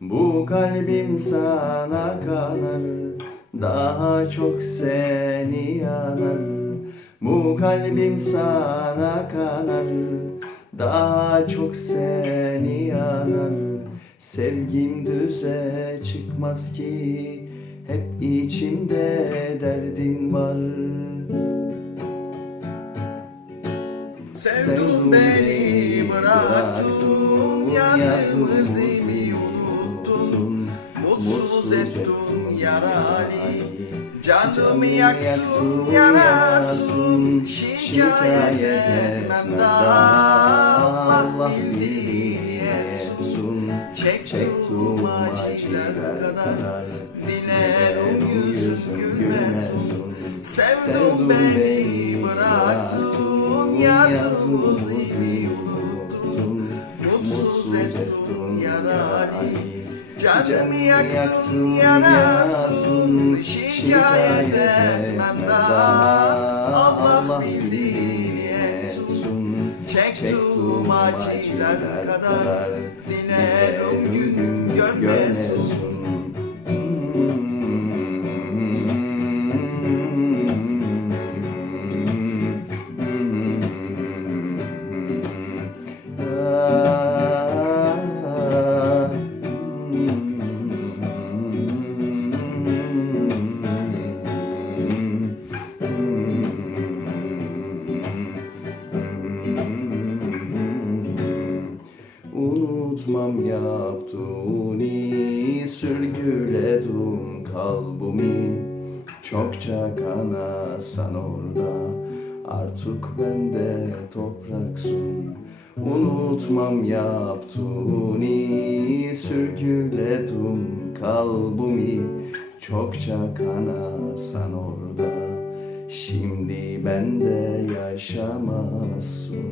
Bu kalbim sana kanar Daha çok seni yanar Bu kalbim sana kanar Daha çok seni yanar Sevgim düze çıkmaz ki Hep içimde derdin var. Sevdun beni bıraktın Yazımızı Mutsuz ettin yarali Canımı yaktın yarasın. Şikayet etmem daha Allah bildiğini etsin. Çektim acılar kadar. Dilerim yüzüm gülmesin. Sevdun beni bıraktın Yazımızı mi unuttun. Mutsuz ettin yarali Canımı yaktın yarasın Şikayet etmem daha. Allah bildiğini etsin. Çektim acılar kadar. Dilerim Unutmam yaptığını Sürgüledim kalbimi Çokça kanasan orada Artık bende topraksın Unutmam yaptığını Sürgüledim kalbimi Çokça kanasan orada Şimdi bende yaşamazsın